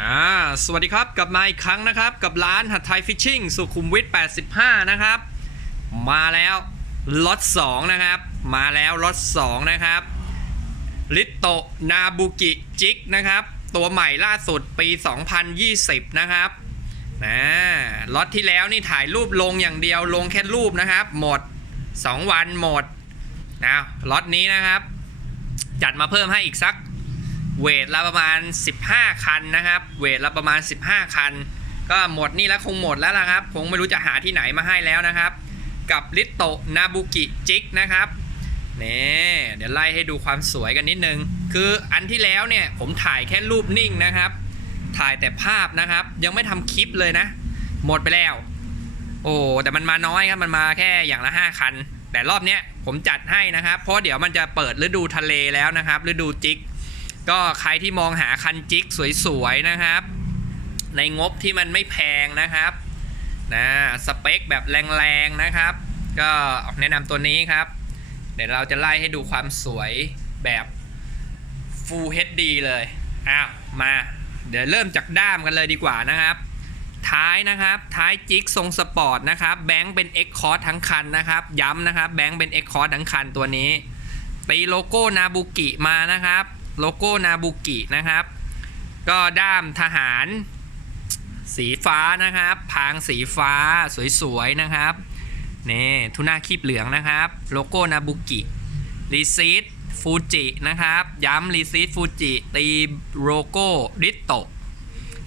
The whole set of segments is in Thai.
อ่าสวัสดีครับกลับมาอีกครั้งนะครับ กับร้านหัดไทยฟิชชิ่งสุขุมวิท 85 นะครับ มาแล้วล็อต2นะครับ มาแล้วล็อต2นะครับ ลิโตนาบุกิจิกนะครับ ตัวใหม่ล่าสุดปี 2020 นะครับนะล็อตที่แล้วนี่ถ่ายรูปลงอย่างเดียวลงแค่รูปนะครับ หมด 2 วันหมดนะล็อตนี้นะครับ จัดมาเพิ่มให้อีกสัก เวทละประมาณ 15 คันนะครับ เวทละประมาณ 15 คัน ก็หมดนี่แล้วคงหมดแล้วล่ะครับ คงไม่รู้จะหาที่ไหนมาให้แล้วนะครับ กับลิโตนาบุกิจิกนะครับนี่เดี๋ยวไล่ให้ดูความสวยกันนิดนึง คืออันที่แล้วเนี่ยผมถ่ายแค่รูปนิ่งนะครับ ถ่ายแต่ภาพนะครับ ยังไม่ทำคลิปเลยนะ หมดไปแล้ว โอ้แต่มันมาน้อยครับมันมาแค่อย่างละ 5 คัน แต่รอบเนี้ยผมจัดให้นะครับ เพราะเดี๋ยวมันจะเปิดฤดูทะเลแล้วนะครับ ฤดูจิก ก็ใครที่มองหาคันจิกสวยๆนะครับ ในงบที่มันไม่แพงนะครับนะสเปคแบบแรงๆนะครับ ก็แนะนำตัวนี้ครับ เดี๋ยวเราจะไล่ให้ดูความสวยแบบ Full HD เลยอ้าวมาเดี๋ยวเริ่มจากด้ามกันเลยดีกว่านะครับ ท้ายนะครับ ท้ายจิกทรงสปอร์ตนะครับ แบงค์เป็น X c o r s ทั้งคันนะครับ ย้ำนะครับ แบงค์เป็น X c o r s ทั้งคันตัวนี้ ตีโลโก้นาบุกิมานะครับ โลโก้นาบุกินะครับ ก็ด้ามทหารสีฟ้านะครับ พางสีฟ้าสวยๆนะครับนี่ทุน่าคีบเหลืองนะครับ โลโก้นาบุกิรีซีดฟูจินะครับ ย้ำรีซีดฟูจิตีโลโก้ริโตะ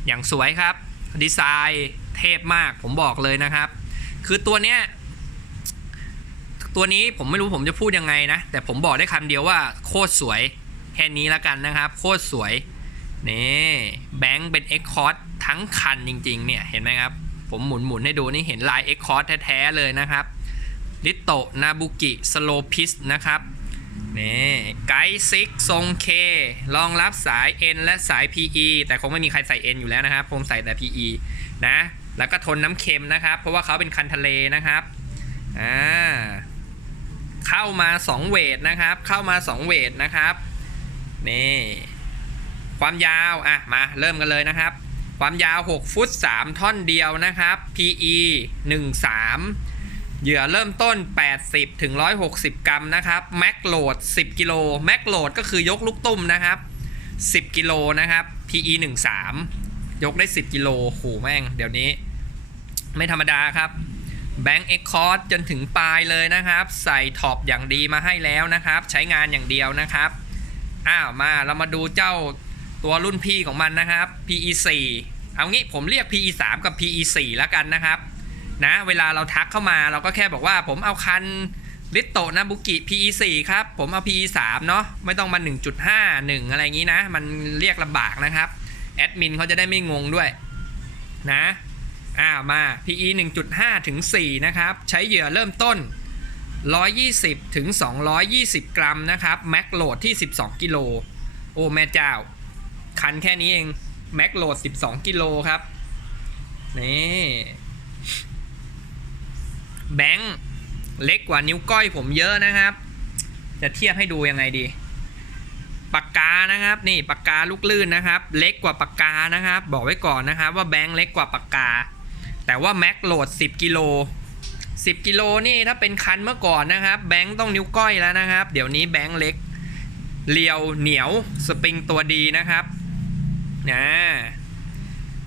อย่างสวยครับ ดีไซน์เทพมากผมบอกเลยนะครับ คือตัวเนี้ยตัวนี้ผมไม่รู้ผมจะพูดยังไงนะ แต่ผมบอกได้คำเดียวว่าโคตรสวย แค่นี้แล้วกันนะครับ โคตรสวย นี่แบงค์เป็น X c o r s ทั้งคันจริงๆ เนี่ย เห็นไหมครับ ผมหมุนหมุนๆให้ดูนี่เห็นลาย X c o r s แท้ๆ เลยนะครับลิโตนาบุกิสโลพิสนะครับนี่ไกด์ซิกทรงเครองรับสาย N และสาย PE แต่คงไม่มีใครใส่ N อยู่แล้วนะครับคงใส่แต่ PE นะ แล้วก็ทนน้ำเค็มนะครับ เพราะว่าเขาเป็นคันทะเลนะครับอ่าเข้ามา 2 เวทนะครับ เข้ามา 2 เวทนะครับ นี่ ความยาวอะมาเริ่มกันเลยนะครับ ความยาว 6 ฟุต 3 ท่อนเดียวนะครับ PE 13 เหยื่อเริ่มต้น 80ถึง160 กรัมนะครับแม็กโหลด 10 กิโลแม็กโหลดก็คือยกลูกตุ้มนะครับ 10 กิโลนะครับ PE 13 ยกได้ 10 กิโลโหแม่ง เดี๋ยวนี้ ไม่ธรรมดาครับแบงค์เอ็กคอร์จนถึงปลายเลยนะครับ ใส่ท็อปอย่างดีมาให้แล้วนะครับ ใช้งานอย่างเดียวนะครับ อ้าวมาเรามาดูเจ้าตัวรุ่นพี่ของมันนะครับ PE 4เอางี้ผมเรียก PE 3กับ PE 4แล้วกันนะครับ นะเวลาเราทักเข้ามาเราก็แค่บอกว่าผมเอาคันลิโตนะบุกิ PE 4ครับ ผมเอา PE 3เนาะไม่ต้องมา 1.5 1 อะไรอย่างนี้นะ มันเรียกลำบากนะครับ แอดมินเขาจะได้ไม่งงด้วย นะอ่ามา PE 1.5 ถึง 4 นะครับ ใช้เหยื่อเริ่มต้น 120 ถึง 220 กรัมนะครับ แม็กโหลดที่ 12 กิโล โอ้ แม่เจ้า คันแค่นี้เอง แม็กโหลด 12 กิโลครับ นี่ แบงค์เล็กกว่านิ้วก้อยผมเยอะนะครับ จะเทียบให้ดูยังไงดี ปากกานะครับ นี่ปากกาลูกลื่นนะครับ เล็กกว่าปากกานะครับ บอกไว้ก่อนนะครับว่าแบงค์เล็กกว่าปากกา แต่ว่าแม็กโหลด 10 กิโล 10 กิโลนี่ถ้าเป็นคันเมื่อก่อนนะครับ แบงค์ต้องนิ้วก้อยแล้วนะครับ เดี๋ยวนี้แบงค์เล็กเรียวเหนียวสปริงตัวดีนะครับนะ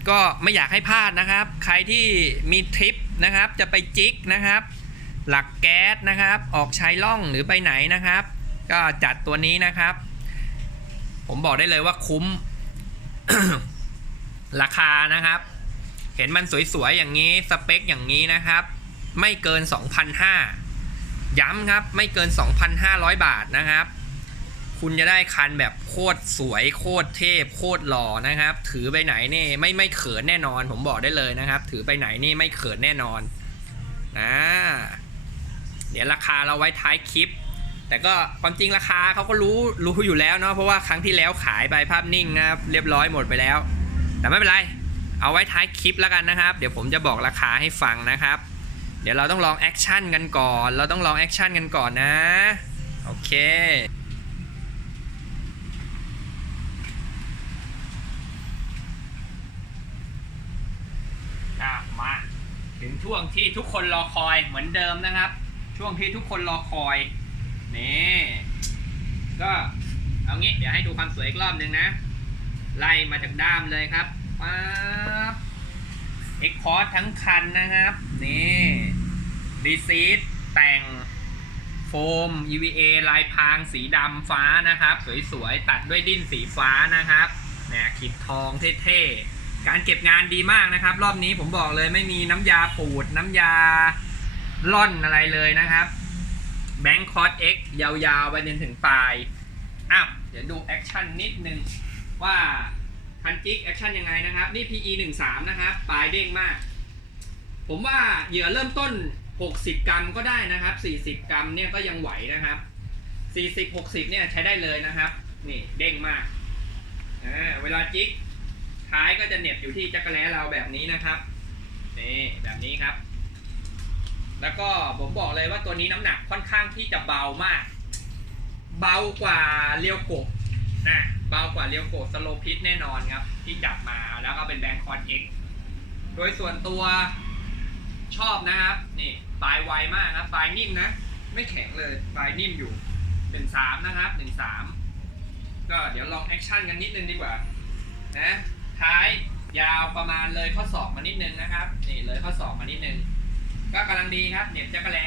ก็ไม่อยากให้พลาดนะครับ ใครที่มีทริปนะครับ จะไปจิกนะครับ หลักแก๊สนะครับ ออกชายล่องหรือไปไหนนะครับ ก็จัดตัวนี้นะครับ ผมบอกได้เลยว่าคุ้ม ราคานะครับ เห็นมันสวยๆอย่างนี้สเปคอย่างนี้นะครับ ไม่เกิน 2,500 ย้ำครับไม่เกิน 2,500 บาทนะครับ คุณจะได้คันแบบโคตรสวยโคตรเทพ โคตรหล่อนะครับ ถือไปไหนนี่ไม่ไม่เขินแน่นอน ผมบอกได้เลยนะครับ ถือไปไหนนี่ไม่เขินแน่นอนนะเดี๋ยวราคาเราไว้ท้ายคลิป แต่ก็ความจริงราคาเขาก็รู้รู้อยู่แล้วเนาะเพราะว่าครั้งที่แล้วขายไปภาพนิ่งนะครับเรียบร้อยหมดไปแล้ว แต่ไม่เป็นไร เอาไว้ท้ายคลิปแล้วกันนะครับ เดี๋ยวผมจะบอกราคาให้ฟังนะครับ ดี๋ยวเราต้องลองแอคชั่นกันก่อน เราต้องลองแอคชั่นกันก่อนนะ โอเค มา ถึงช่วงที่ทุกคนรอคอยเหมือนเดิมนะครับ ช่วงที่ทุกคนรอคอย นี่ ก็เอางี้ เดี๋ยวให้ดูความสวยอีกรอบหนึ่งนะ ไล่มาจากด้ามเลยครับป๊าบเอ็กคอร์ทั้งคันนะครับ นี่ รีซีดแต่งโฟม EVA ลายพรางสีดำฟ้านะครับ สวยๆ ตัดด้วยดิ้นสีฟ้านะครับเนี่ยขีดทองเท่ๆ การเก็บงานดีมากนะครับ รอบนี้ผมบอกเลยไม่มีน้ำยาปูดน้ำยาล่อนอะไรเลยนะครับแบงค์คอร์ X ยาวๆ ไปจนถึงปลายอ้าวเดี๋ยวดูแอคชั่นนิดนึง ว่าคันจิกแอคชั่นยังไงนะครับ นี่ PE 1 3นะครับ ปลายเด้งมาก ผมว่าเหยื่อเริ่มต้น 60 กรัมก็ได้นะครับ 40 กรัมเนี่ยก็ยังไหวนะครับ 40 60 เนี่ยใช้ได้เลยนะครับ นี่เด้งมากอ่าเวลาจิกท้ายก็จะเหน็บอยู่ที่จักรแล้เราแบบนี้นะครับนี่แบบนี้ครับ แล้วก็ผมบอกเลยว่าตัวนี้น้ำหนักค่อนข้างที่จะเบามาก เบากว่าเรียวโกะนะเบากว่าเรียวโกะสโลพิทแน่นอนครับ ที่จับมาแล้วก็เป็นแบงค์คอนเอ็กโดยส่วนตัวชอบนะครับ นี่ ปลายไวมากครับปลายนิ่มนะ ไม่แข็งเลยปลายนิ่มอยู่หนึ่งสามนะครับหนึ่งสามก็เดี๋ยวลองแอคชั่นกันนิดนึงดีกว่านะท้ายยาวประมาณเลยข้อศอกมานิดนึงนะครับนี่เลยข้อศอกมานิดนึงก็กำลังดีครับเหน็บจักรแล้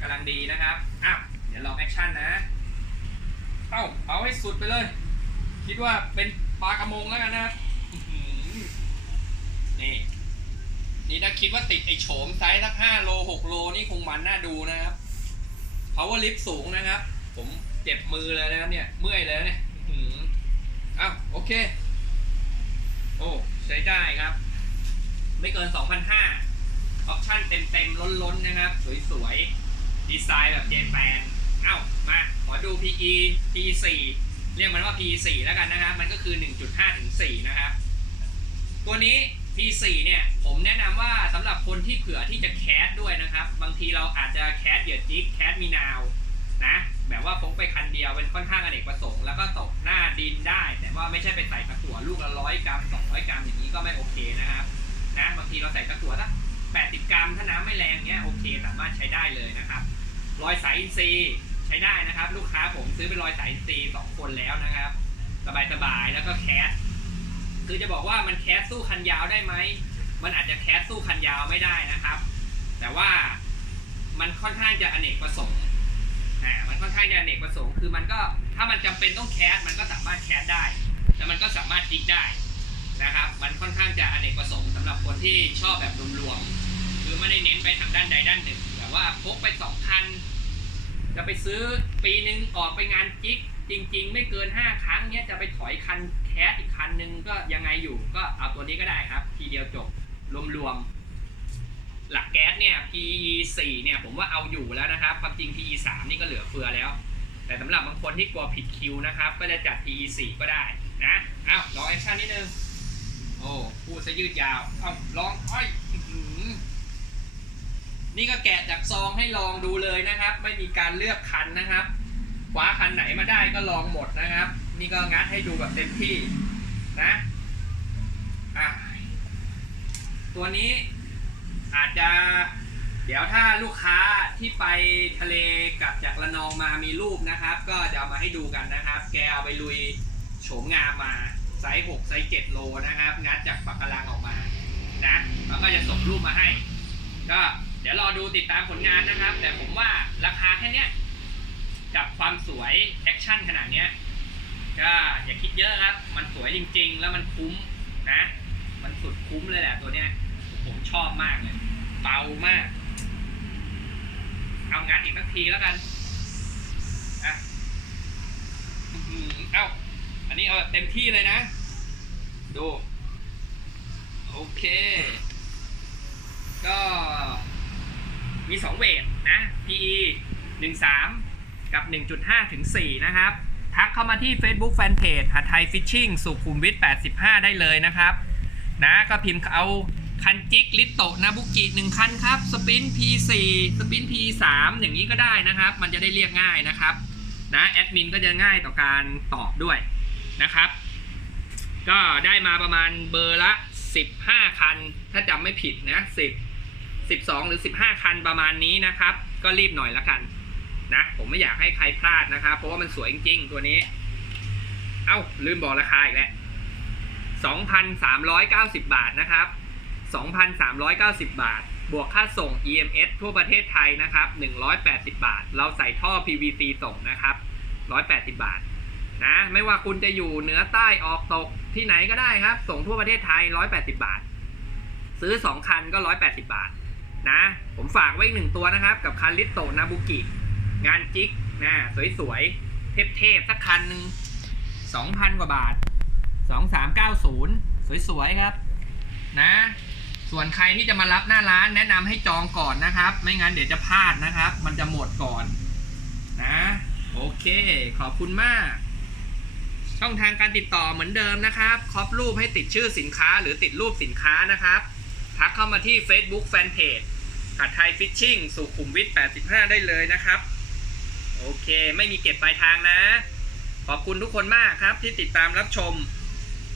กำลังดีนะครับอ้าวเดี๋ยวลองแอคชั่นนะเอ้าเอาให้สุดไปเลย คิดว่าเป็นปลากระมงแล้วกันนะครับนี่ นี่ถ้าคิดว่าติดไอโฉมไซส์สักห้าโลหกโลนี่คงมันน่าดูนะครับ power lift สูงนะครับ ผมเจ็บมือเลยนะครับเนี่ย เมื่อยเลยเนี่ยอ้าวโอเค โอ้ ใช้ได้ครับ ไม่เกิน 2,500ออปชั่นเต็มๆ ล้นๆ นะครับ สวยๆ ดีไซน์แบบเจแปนเอ้า มาขอดู PE P4 เรียกมันว่า P4 แล้วกันนะครับ มันก็คือ 1.5 ถึง 4 นะครับ ตัวนี้ P4 เนี่ยผมแนะนำว่าสำหรับคนที่เผื่อที่จะแคสด้วยนะครับ บางทีเราอาจจะแคสเหยื่อจิ๊กแคสมีนาวนะแบบว่าพกไปคันเดียวเป็นค่อนข้างอเนกประสงค์แล้วก็ตกหน้าดินได้ แต่ว่าไม่ใช่ไปใส่ตะกั่วลูกละร้อยกรัมสองร้อยกรัมอย่างนี้ก็ไม่โอเคนะครับนะบางทีเราใส่ตะกั่วสักแปดสิบกรัม ถ้าน้ำไม่แรงเนี้ยโอเคสามารถใช้ได้เลยนะครับรอยสายอินทรีย์ใช้ได้นะครับ ลูกค้าผมซื้อเป็นรอยสายอินทรีย์สองคนแล้วนะครับสบายๆแล้วก็แคส คือจะบอกว่ามันแคสสู้คันยาวได้ไหม มันอาจจะแคสสู้คันยาวไม่ได้นะครับ แต่ว่ามันค่อนข้างจะอเนกประสงค์อ่ามันค่อนข้างจะอเนกประสงค์คือมันก็ถ้ามันจำเป็นต้องแคสมันก็สามารถแคสได้ แต่มันก็สามารถจิกได้นะครับ มันค่อนข้างจะอเนกประสงค์สำหรับคนที่ชอบแบบรวมๆคือไม่ได้เน้นไปทางด้านใดด้านหนึ่ง แต่ว่าพกไปสองคันจะไปซื้อปีหนึ่งออกไปงานจิกจริง ๆ ไม่เกิน 5 ครั้งเนี้ยจะไปถอยคัน แคสอีกคันหนึ่งก็ยังไงอยู่ก็เอาตัวนี้ก็ได้ครับ ทีเดียวจบรวมๆ หลักแก๊สเนี่ย PE 4เนี่ยผมว่าเอาอยู่แล้วนะครับความจริง PE 3นี่ก็เหลือเฟือแล้ว แต่สำหรับบางคนที่กลัวผิดคิวนะครับ ก็จะจัด PE 4ก็ได้นะอ้าวลองแอคชั่นนิดนึง โอ้พูดซะยืดยาวเอ้าลองอ้อยนี่ก็แกะจากซองให้ลองดูเลยนะครับ ไม่มีการเลือกคันนะครับ คว้าคันไหนมาได้ก็ลองหมดนะครับ นี่ก็งัดให้ดูแบบเต็มที่นะอะตัวนี้อาจจะเดี๋ยวถ้าลูกค้าที่ไปทะเลกลับจากระนองมามีรูปนะครับ ก็จะเอามาให้ดูกันนะครับ แกเอาไปลุยโฉมงามมาไซส์6ไซส์7โลนะครับ งัดจากปักกะลังออกมานะแล้วก็จะส่งรูปมาให้ ก็เดี๋ยวรอดูติดตามผลงานนะครับ แต่ผมว่าราคาแค่เนี้ย กับความสวยแอคชั่นขนาดเนี้ยก็อย่าคิดเยอะครับ มันสวยจริง ๆ แล้วมันคุ้มนะ มันสุดคุ้มเลยแหละตัวเนี้ย ผมชอบมากเลย เบามาก เอางัดอีกสักทีแล้วกันอะอื้อหือเอ้า อันนี้เอาเต็มที่เลยนะ ดู โอเค ก็มีสองเวทนะ PE 13 กับ 1.5 ถึง 4 นะครับ ทักเข้ามาที่ Facebook Fanpage หาไทยฟิชชิ่งสุขุมวิท85 ได้เลยนะครับ นะก็พิมพ์เอาคันจิกลิตโตนาบุกิหนึ่งคันครับ สปิน P4 สปิน P3 อย่างนี้ก็ได้นะครับ มันจะได้เรียกง่ายนะครับนะแอดมินก็จะง่ายต่อการตอบด้วยนะครับ ก็ได้มาประมาณเบอร์ละ 15 คัน ถ้าจำไม่ผิดนะ 10 12 หรือ 15 คันประมาณนี้นะครับ ก็รีบหน่อยละกัน นะ ผมไม่อยากให้ใครพลาดนะครับ เพราะว่ามันสวยจริงๆ ตัวนี้ เอ้า ลืมบอกราคาอีกแล้ว2,390 บาทนะครับ 2,390 บาท บวกค่าส่ง EMS ทั่วประเทศไทยนะครับ 180 บาท เราใส่ท่อ PVC ส่งนะครับ 180 บาทนะ ไม่ว่าคุณจะอยู่เหนือใต้ออกตกที่ไหนก็ได้ครับ ส่งทั่วประเทศไทย 180 บาท ซื้อ 2 คันก็ 180 บาทนะ ผมฝากไว้อีกหนึ่งตัวนะครับ กับคันลิตโตนาบุกิ งานจิกนะสวยๆ เทพๆ สักคันหนึ่ง2,000กว่าบาท2390สวยๆ ครับ นะ ส่วนใครที่จะมารับหน้าร้านแนะนำให้จองก่อนนะครับ ไม่งั้นเดี๋ยวจะพลาดนะครับ มันจะหมดก่อนนะ โอเค ขอบคุณมาก ช่องทางการติดต่อเหมือนเดิมนะครับครอบรูปให้ติดชื่อสินค้าหรือติดรูปสินค้านะครับ ทักเข้ามาที่ Facebook Fanpage หัดไทยฟิชชิ่งสุขุมวิท85 ได้เลยนะครับ โอเค ไม่มีเก็บปลายทางนะ ขอบคุณทุกคนมากครับที่ติดตามรับชม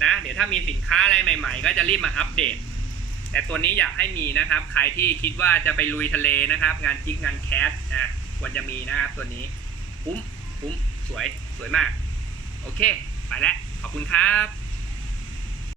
นะ เดี๋ยวถ้ามีสินค้าอะไรใหม่ ๆ ก็จะรีบมาอัปเดต แต่ตัวนี้อยากให้มีนะครับ ใครที่คิดว่าจะไปลุยทะเลนะครับ งานจิกงานแคสนะควรจะมีนะครับตัวนี้คุ้มคุ้มสวยสวยมาก โอเค ไปแล้ว ขอบคุณครับ